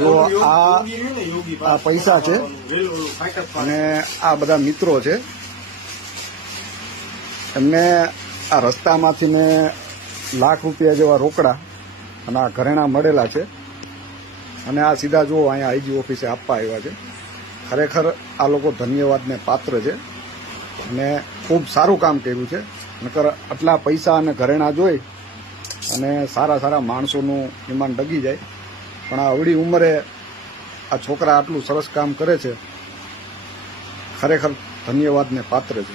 જો આ પૈસા છે અને આ બધા મિત્રો છે. એમને આ રસ્તામાંથી મેં લાખ રૂપિયા જેવા રોકડા અને આ ઘરેણા મળેલા છે અને આ સીધા જુઓ અહીંયા આઈજી ઓફિસે આપવા આવ્યા છે. ખરેખર આ લોકો ધન્યવાદને પાત્ર છે અને ખૂબ સારું કામ કર્યું છે. નકર આટલા પૈસા અને ઘરેણા જોઈ અને સારા માણસોનું ઈમાન ડગી જાય. પણ આ અવળી ઉંમરે આ છોકરા આટલું સરસ કામ કરે છે, ખરેખર ધન્યવાદને પાત્ર છે.